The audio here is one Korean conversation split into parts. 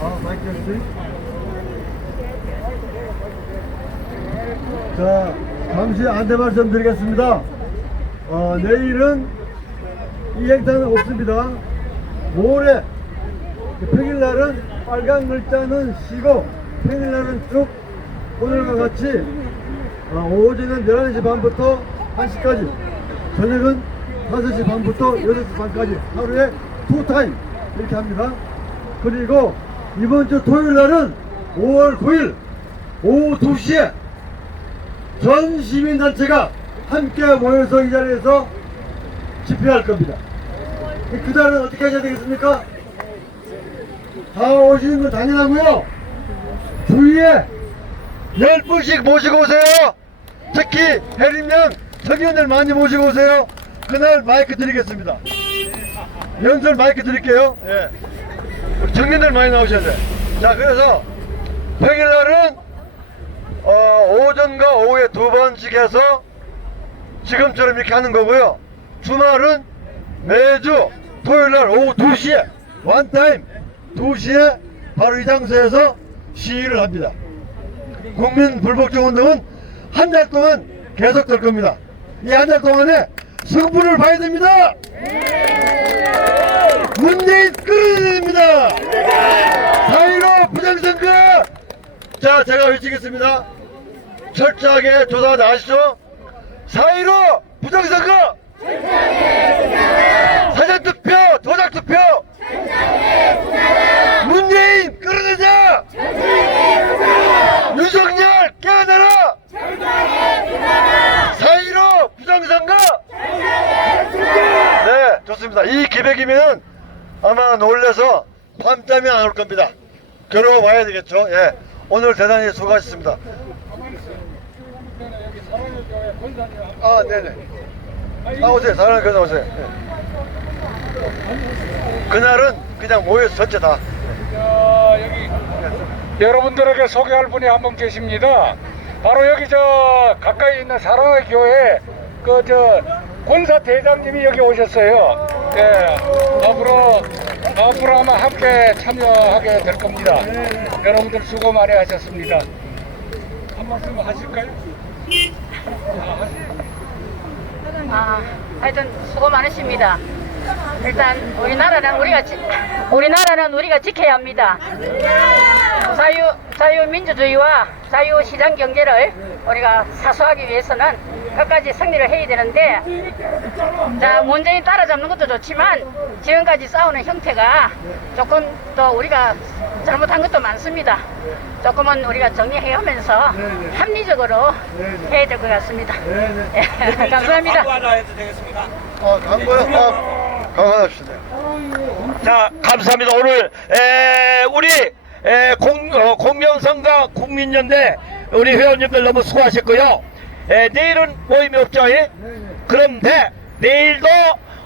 아, 마이크 열지? 자, 잠시 안내 말씀 드리겠습니다. 어, 내일은 이 행사는 없습니다. 모레, 그 평일날은 빨간 글자는 쉬고, 평일날은 쭉 오늘과 같이 어, 오전은 11시 반부터 1시까지, 저녁은 5시 반부터 6시 반까지 하루에 투타임 이렇게 합니다. 그리고 이번 주 토요일 날은 5월 9일 오후 2시에 전 시민단체가 함께 모여서 이 자리에서 집회할 겁니다. 그날은 어떻게 하셔야 되겠습니까? 다 오시는 건 당연하고요. 주위에 10분씩 모시고 오세요. 특히 해림면 청년들 많이 모시고 오세요. 그날 마이크 드리겠습니다. 연설 마이크 드릴게요. 예. 청년들 많이 나오셔야 돼. 자, 그래서 평일날은 어, 오전과 오후에 두 번씩 해서 지금처럼 이렇게 하는 거고요. 주말은 매주 토요일날 오후 2시에 원타임 2시에 바로 이 장소에서 시위를 합니다. 국민 불복종 운동은 한 달 동안 계속될 겁니다. 이 한 달 동안에 승부를 봐야 됩니다. 문재인 됩니다. 사이로 부정선거. 자, 제가 외치겠습니다. 철저하게 조사하지 아시죠? 사이로 부정선거. 사전 투표, 도작 투표. 문재인 끌어내자. 윤석열 깨어나라. 사이로 부정선거. 네, 좋습니다. 이 기백이면 아마 놀래서 밤잠이 안 올 겁니다. 봐야 되겠죠. 예. 오늘 대단히 수고하셨습니다. 아, 네네. 아, 오세요. 사랑하는 교사 오세요. 예. 그날은 그냥 모여서 전체 다. 자, 여기 여러분들에게 소개할 분이 한 분 계십니다. 바로 여기 저 가까이 있는 사랑의 교회 그 저 권사 대장님이 여기 오셨어요. 예, 앞으로 앞으로 아마 함께 참여하게 될 겁니다. 여러분들 수고 많이 하셨습니다. 한 말씀 하실까요? 아, 하여튼 수고 많으십니다. 일단 우리나라는 우리가 지, 우리나라는 우리가 지켜야 합니다. 자유 자유 민주주의와 자유 시장 경제를 우리가 사수하기 위해서는 끝까지 승리를 해야 되는데 자 문재인 따라잡는 것도 좋지만 지금까지 싸우는 형태가 조금 더 우리가 잘못한 것도 많습니다. 조금은 우리가 정리해가면서 합리적으로 해야 될 것 같습니다. 예, 감사합니다. 아, 광고요? 아, 강화합시다. 자, 감사합니다. 오늘 에, 우리 에, 공, 어, 공명성과 국민연대 우리 회원님들 너무 수고하셨고요. 에, 내일은 모임이 없죠. 예? 그런데 내일도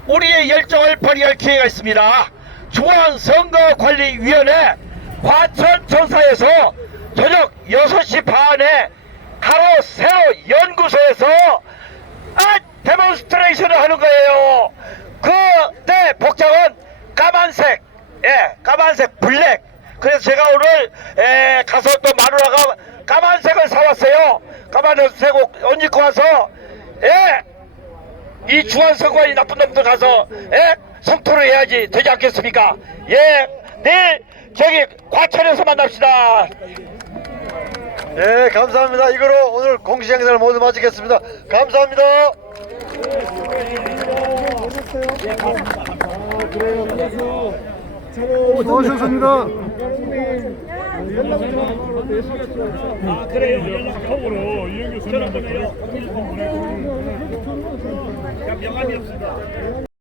우리의 열정을 발휘할 기회가 있습니다. 중앙선거관리위원회 과천청사에서 저녁 6시 반에 가로 세로 연구소에서 아, 데몬스트레이션을 하는 거예요. 그때 복장은 까만색, 예, 까만색 블랙. 그래서 제가 오늘 에, 가서 또 마누라가 까만색을 사왔어요. 까만색 옷, 옷 입고 와서 예, 이 중앙선관위 나쁜 놈들 가서 예, 성토를 해야지 되지 않겠습니까? 예, 내일 저기 과천에서 만납시다. 네, 감사합니다. 이거로 오늘 공식 행사를 모두 마치겠습니다. 감사합니다. 수고하셨습니다. 아 그래요 연락통으로 이영규 선생님한테 보내주세요. 명함이 없습니다.